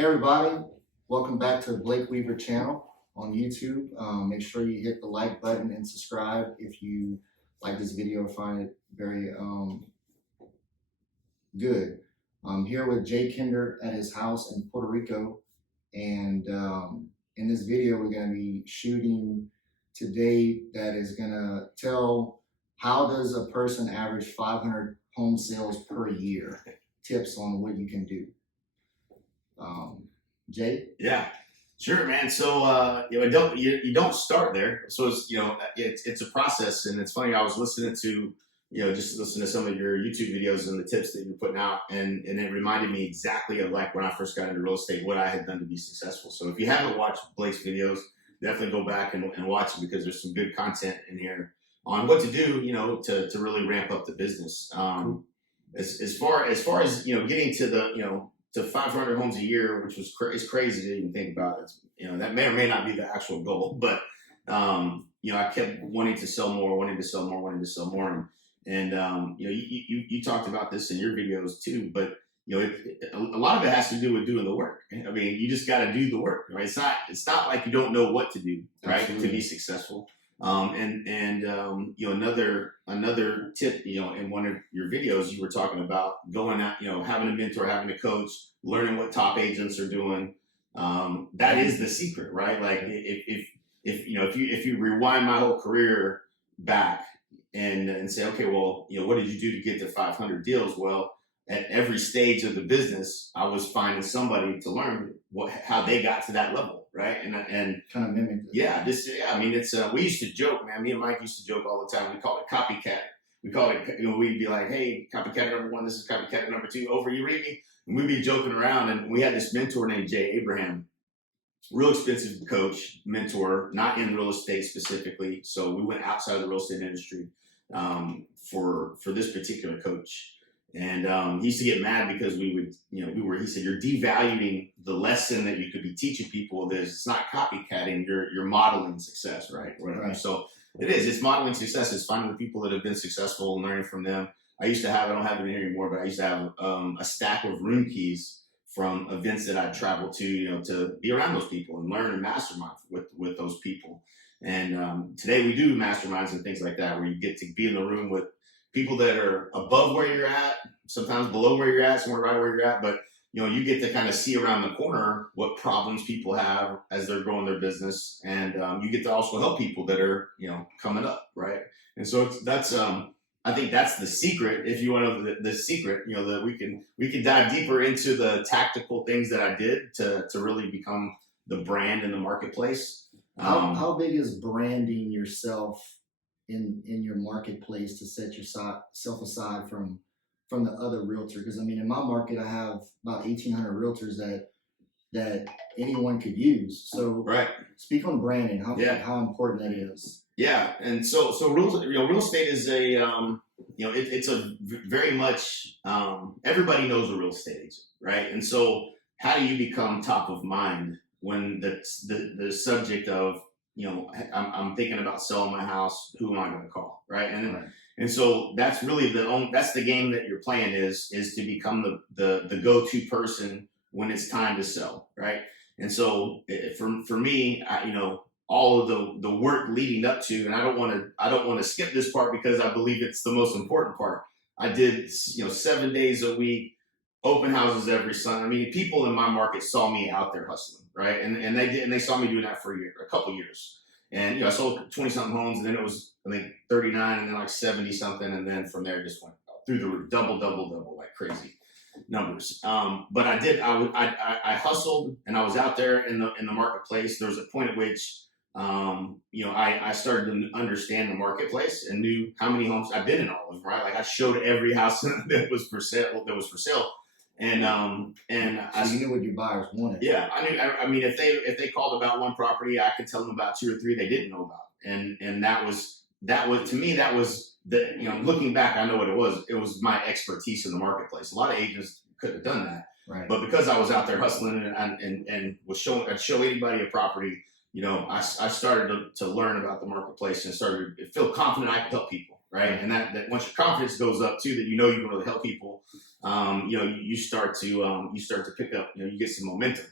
Hey everybody, welcome back to the Blake Weaver channel on YouTube. Make sure you hit the like button and subscribe if you like this video or find it very good. I'm here with Jay Kinder at his house in Puerto Rico, and in this video we're going to be shooting today that is going to tell how does a person average 500 home sales per year, tips on what you can do. Jay? Yeah, sure, man. So you don't start there. So it's a process, and it's funny. I was listening to just listen to some of your YouTube videos and the tips that you're putting out, and it reminded me exactly of like when I first got into real estate, what I had done to be successful. So if you haven't watched Blake's videos, definitely go back and watch it because there's some good content in here on what to do, to really ramp up the business. As far as getting to the to 500 homes a year, which is crazy to even think about. That may or may not be the actual goal, but I kept wanting to sell more, and you talked about this in your videos too, but a lot of it has to do with doing the work. I mean, you just got to do the work, right? It's not like you don't know what to do, right, to be successful. Another tip, in one of your videos, you were talking about going out, having a mentor, having a coach, learning what top agents are doing. That is the secret, right? Like if you rewind my whole career back and say, okay, well, what did you do to get to 500 deals? Well, at every stage of the business, I was finding somebody to learn how they got to that level. Right. And kind of mimic it. Yeah. I mean, it's, we used to joke, man, me and Mike used to joke all the time. We call it copycat. We call it, we'd be like, hey, copycat number one, this is copycat number two, over, you read me? And we'd be joking around. And we had this mentor named Jay Abraham, real expensive coach, mentor, not in real estate specifically. So we went outside of the real estate industry for this particular coach. And he used to get mad because he said, you're devaluing the lesson that you could be teaching people. It's not copycatting, you're modeling success, right? Right. So it's modeling success. It's finding the people that have been successful and learning from them. I don't have it here anymore, but I used to have a stack of room keys from events that I'd traveled to be around those people and learn and mastermind with those people. And today we do masterminds and things like that, where you get to be in the room with people that are above where you're at, sometimes below where you're at, somewhere right where you're at, but you get to kind of see around the corner what problems people have as they're growing their business, and you get to also help people that are coming up, right? And so I think that's the secret. If you want to know the secret, that we can dive deeper into the tactical things that I did to really become the brand in the marketplace. How big is branding yourself in your marketplace to set yourself aside from the other realtor? Because I mean, in my market, I have about 1,800 realtors that anyone could use. So right. Speak on branding, how important that is. Yeah, and so real estate is it's a very much everybody knows a real estate agent, right? And so how do you become top of mind when the subject of I'm thinking about selling my house, who am I going to call, right? And so that's really that's the game that you're playing is to become the go-to person when it's time to sell, right? And so for me, all of the work leading up to, and I don't want to skip this part because I believe it's the most important part. I did 7 days a week, open houses every Sunday. I mean, people in my market saw me out there hustling, right? And they saw me doing that for a couple years. And I sold 20 something homes, and then it was I think 39, and then like 70 something, and then from there it just went through the roof, double like crazy numbers. But I hustled, and I was out there in the marketplace. There was a point at which I started to understand the marketplace and knew how many homes I've been in all of them, right? Like I showed every house that was for sale. And so you knew what your buyers wanted. Yeah, I knew. I mean, if they called about one property, I could tell them about 2 or 3 they didn't know about. And that was to me, that was looking back, I know what it was. It was my expertise in the marketplace. A lot of agents couldn't have done that, right? But because I was out there hustling and was I'd show anybody a property. I started to learn about the marketplace and started to feel confident I could help people. right? And that once your confidence goes up too, that you know you can really help people, you start to pick up, you get some momentum.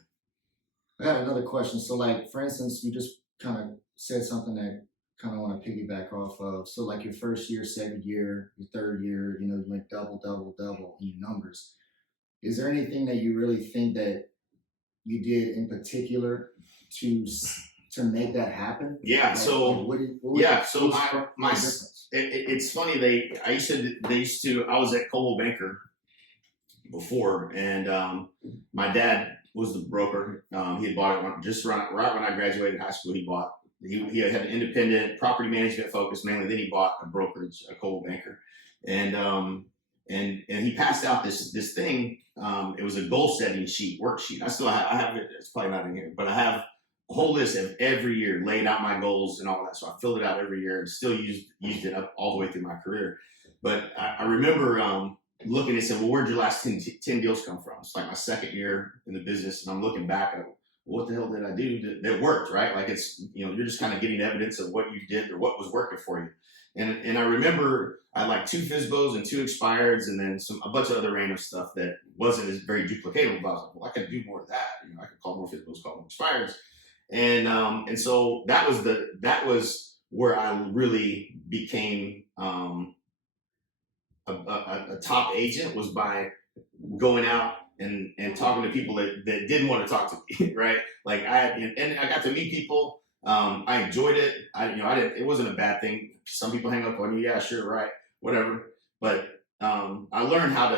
I got another question. So, like, for instance, you just kind of said something that kind of want to piggyback off of. So, like, your first year, second year, your third year, you went double, double, double in your numbers. Is there anything that you really think that you did in particular to to make that happen? Yeah. So yeah. So it's funny. I was at Coldwell Banker before, and my dad was the broker. He had bought it just right when I graduated high school. He had an independent property management focus mainly. Then he bought a brokerage, a Coldwell Banker, and he passed out this thing. It was a goal setting worksheet. I have it. It's probably not in here, but I have a whole list of every year laid out my goals and all that. So I filled it out every year and still used it up all the way through my career. But I remember looking and said, well, where'd your last 10 deals come from? It's like my second year in the business, and I'm looking back at what the hell did I do that worked, right? Like it's, you're just kind of getting evidence of what you did or what was working for you. And I remember I had like 2 FSBOs and 2 expireds, and then a bunch of other random stuff that wasn't as very duplicatable. But I was like, well, I could do more of that. I could call more FSBOs, call more expireds. And so that was where I really became a top agent, was by going out and talking to people that didn't want to talk to me, right? Like I got to meet people. I enjoyed it. It wasn't a bad thing. Some people hang up on you. Yeah, sure. Right. Whatever. But, I learned how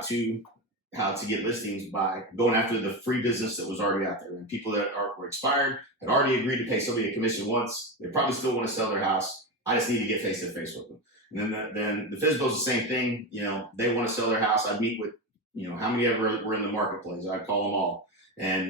to get listings by going after the free business that was already out there, and people that were expired had already agreed to pay somebody a commission once. They probably still want to sell their house. I just need to get face to face with them. And then the FSBO's the same thing. They want to sell their house. I'd meet with, how many ever were in the marketplace. I'd call them all. And,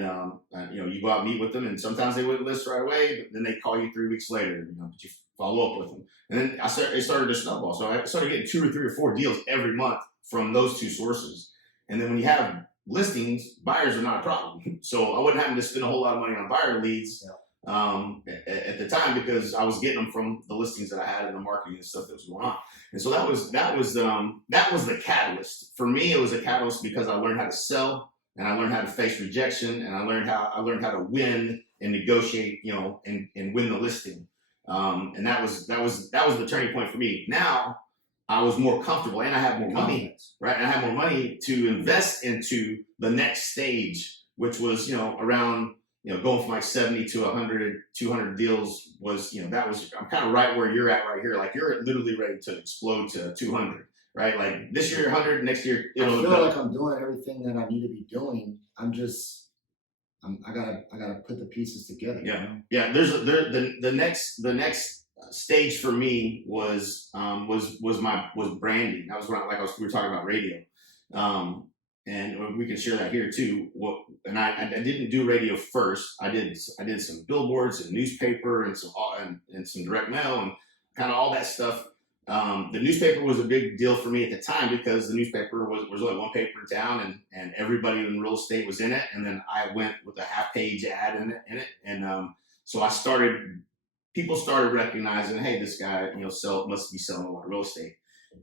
you go out and meet with them, and sometimes they wouldn't list right away, but then they call you 3 weeks later, but you follow up with them. And then it started to snowball. So I started getting 2 or 3 or 4 deals every month from those 2 sources. And then when you have listings, buyers are not a problem. So I wasn't having to spend a whole lot of money on buyer leads. At the time, because I was getting them from the listings that I had in the marketing and stuff that was going on. And so that was the catalyst for me. It was a catalyst because I learned how to sell, and I learned how to face rejection, and I learned how to win and negotiate, and win the listing. And that was the turning point for me. Now I was more comfortable, and I had more money, right? And I had more money to invest into the next stage, which was, around, going from like 70 to 100, 200 deals was, I'm kind of right where you're at right here. Like you're literally ready to explode to 200, right? Like this year 100, next year it'll I feel like I'm doing everything that I need to be doing. I gotta put the pieces together. Yeah, yeah. The next stage for me was branding. That was when we were talking about radio. And we can share that here too. I didn't do radio first. I did some billboards and newspaper and some direct mail and kind of all that stuff. The newspaper was a big deal for me at the time because the newspaper was only one paper in town, and everybody in real estate was in it. And then I went with a half-page ad in it, and so people started recognizing, hey, this guy must be selling a lot of real estate.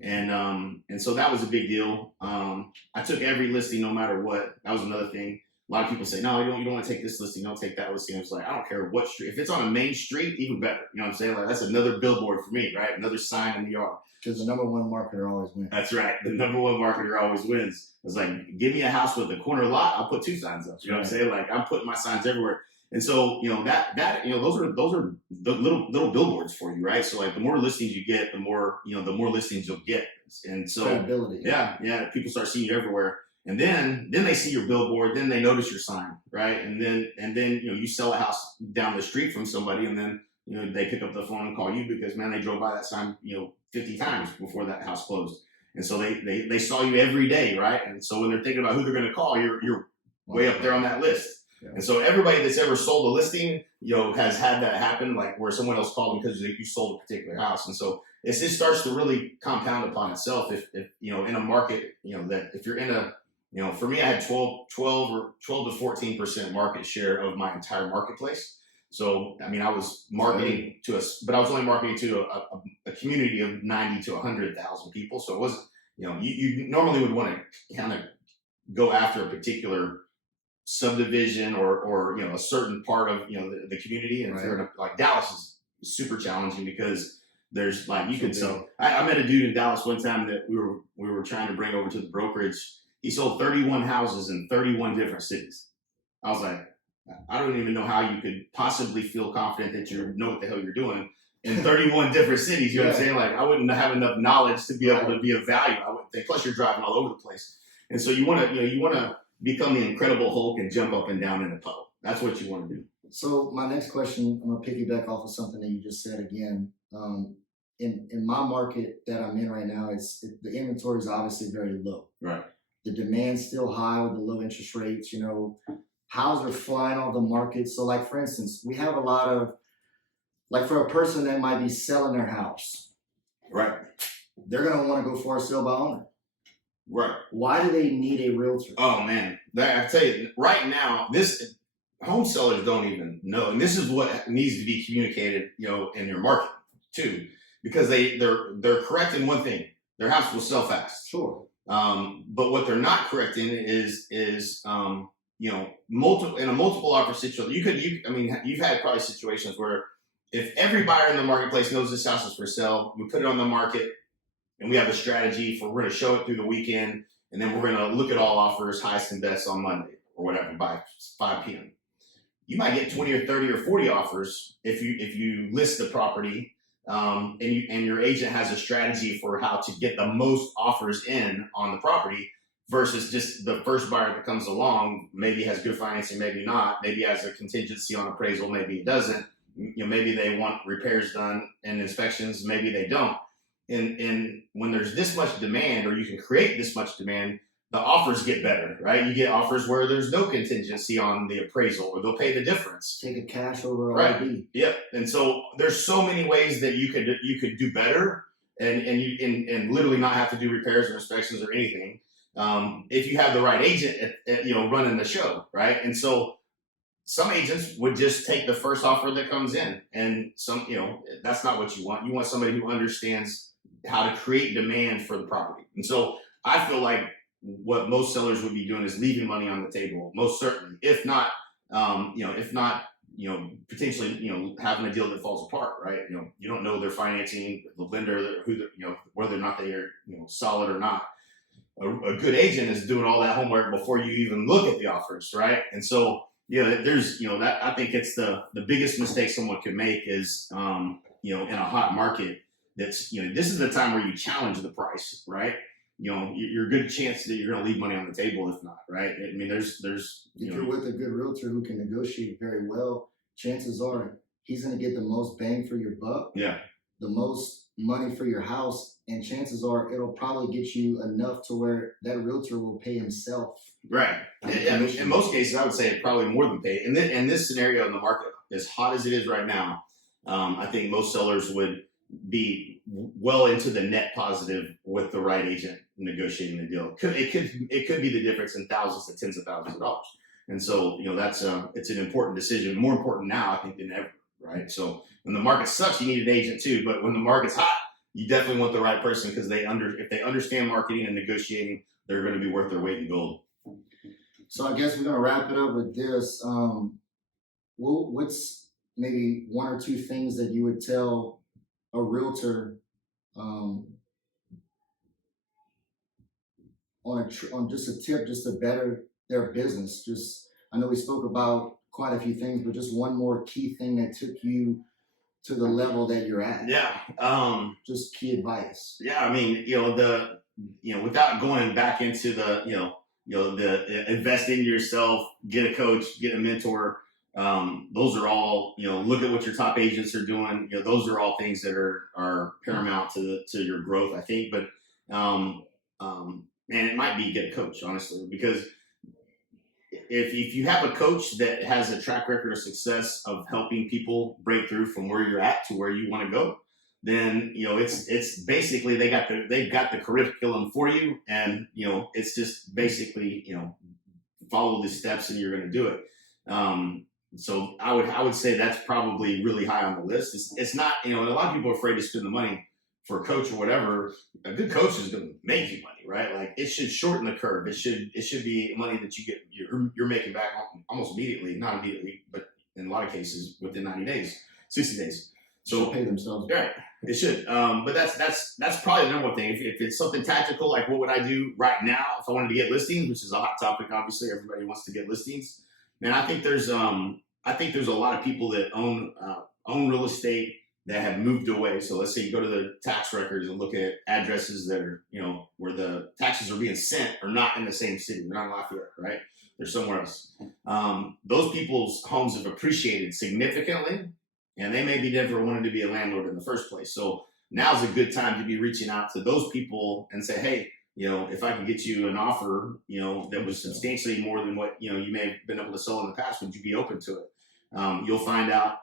And so that was a big deal. I took every listing no matter what. That was another thing. A lot of people say, no, you don't want to take this listing, don't take that listing. I was like, I don't care what street. If it's on a main street, even better. You know what I'm saying? Like that's another billboard for me, right? Another sign in the yard. Because the number one marketer always wins. That's right. The number one marketer always wins. It's like, give me a house with a corner lot, I'll put 2 signs up. You know what I'm saying? Like I'm putting my signs everywhere. And so, those are the little billboards for you, right? So like the more listings you get, the more listings you'll get. And so credibility. Yeah. People start seeing you everywhere. And then they see your billboard, then they notice your sign, right? And then you sell a house down the street from somebody, and then they pick up the phone and call you because they drove by that sign 50 times before that house closed. And so they saw you every day, right? And so when they're thinking about who they're going to call, you're way up there on that list. Yeah. And so everybody that's ever sold a listing, has had that happen, like where someone else called because you sold a particular house. And so it starts to really compound upon itself if in a market, that if you're in a, for me, I had 12 to 14% market share of my entire marketplace. So, I mean, I was marketing but I was only marketing to a community of 90 to 100,000 people. So it wasn't, you normally would want to kind of go after a particular subdivision or a certain part of the community. And if you're in like Dallas is super challenging because there's like you could sell. I met a dude in Dallas one time that we were trying to bring over to the brokerage. He sold 31 houses in 31 different cities. I was like, I don't even know how you could possibly feel confident that you know what the hell you're doing in 31 different cities. You know what I'm saying? Like, I wouldn't have enough knowledge to be able to be of value. I wouldn't think. Plus, you're driving all over the place, and so you want to become the Incredible Hulk and jump up and down in a puddle. That's what you want to do. So my next question, I'm gonna piggyback off of something that you just said again. In my market that I'm in right now, the inventory is obviously very low. Right. The demand's still high with the low interest rates. Houses are flying off the market. So, like for instance, we have a lot of, like for a person that might be selling their house, right? They're gonna want to go for a sale by owner. Right. Why do they need a realtor? Oh man, I tell you, right now, this home sellers don't even know, and this is what needs to be communicated, in your market too, because they're correct in one thing: their house will sell fast. Sure. But what they're not correct in is multiple offer situation. You've had probably situations where if every buyer in the marketplace knows this house is for sale, we put it on the market. And we have a strategy for we're going to show it through the weekend, and then we're going to look at all offers, highest and best on Monday or whatever by 5 p.m. You might get 20 or 30 or 40 offers if you list the property, and your agent has a strategy for how to get the most offers in on the property versus just the first buyer that comes along. Maybe has good financing, maybe not. Maybe has a contingency on appraisal, maybe it doesn't. Maybe they want repairs done and inspections, maybe they don't. And when there's this much demand, or you can create this much demand, the offers get better, right? You get offers where there's no contingency on the appraisal, or they'll pay the difference. Take a cash over right. RB. Yep. And so there's so many ways that you could do better, and literally not have to do repairs or inspections or anything, if you have the right agent running the show, right? And so some agents would just take the first offer that comes in, and that's not what you want. You want somebody who understands how to create demand for the property. And so I feel like what most sellers would be doing is leaving money on the table, most certainly. If not, potentially, having a deal that falls apart, right? You don't know their financing, the lender, whether or not they are, solid or not. A good agent is doing all that homework before you even look at the offers, right? And so, there's, that I think it's the biggest mistake someone could make is, in a hot market. That's this is the time where you challenge the price, right? You're a good chance that you're going to leave money on the table if not, right? I mean, there's if you're with a good realtor who can negotiate very well, chances are he's going to get the most bang for your buck. Yeah. The most money for your house, and chances are it'll probably get you enough to where that realtor will pay himself. Right. In most cases, I would say probably more than pay. In this scenario in the market, as hot as it is right now, I think most sellers would be well into the net positive with the right agent negotiating the deal. It could be the difference in thousands to tens of thousands of dollars. And so, that's it's an important decision, more important now, I think, than ever, right? So when the market sucks, you need an agent too. But when the market's hot, you definitely want the right person, because if they understand marketing and negotiating, they're going to be worth their weight in gold. So I guess we're going to wrap it up with this. What's maybe one or two things that you would tell a realtor on just a tip, just to better their business? I know we spoke about quite a few things, but just one more key thing that took you to the level that you're at. Yeah. Just key advice. Yeah. I mean, without going back into the invest in yourself, get a coach, get a mentor. Those are all, look at what your top agents are doing. Those are all things that are paramount to your growth, I think. But, and it might be get a coach, honestly, because if you have a coach that has a track record of success of helping people break through from where you're at to where you want to go, then it's basically they've got the curriculum for you, and it's just basically follow the steps and you're going to do it. So I would say that's probably really high on the list. It's not, a lot of people are afraid to spend the money. for a coach or whatever, a good coach is going to make you money, right? Like it should shorten the curve. It should be money that you're making back almost immediately, not immediately, but in a lot of cases within 90 days, 60 days. So So pay themselves. right, it should. But that's probably the number one thing. If it's something tactical, like what would I do right now if I wanted to get listings, which is a hot topic. Obviously, everybody wants to get listings. And I think there's a lot of people that own real estate that have moved away. So let's say you go to the tax records and look at addresses that are, where the taxes are being sent are not in the same city. They're not in Lafayette, right? They're somewhere else. Those people's homes have appreciated significantly, and they maybe never wanted to be a landlord in the first place. So now's a good time to be reaching out to those people and say, hey, if I could get you an offer, that was substantially more than what, you may have been able to sell in the past, would you be open to it? You'll find out,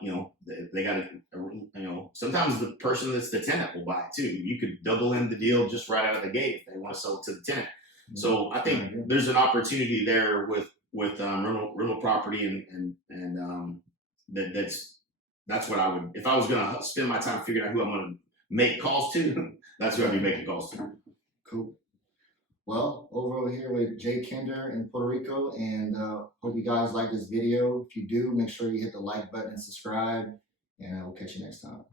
they got to, sometimes the person that's the tenant will buy it too. You could double in the deal just right out of the gate if they want to sell it to the tenant. So I think there's an opportunity there with rental property, and that's what I would, if I was going to spend my time figuring out who I'm going to make calls to, that's who I'd be making calls to. Cool. Well, over here with Jay Kinder in Puerto Rico, and hope you guys like this video. If you do, make sure you hit the like button and subscribe, and I will catch you next time.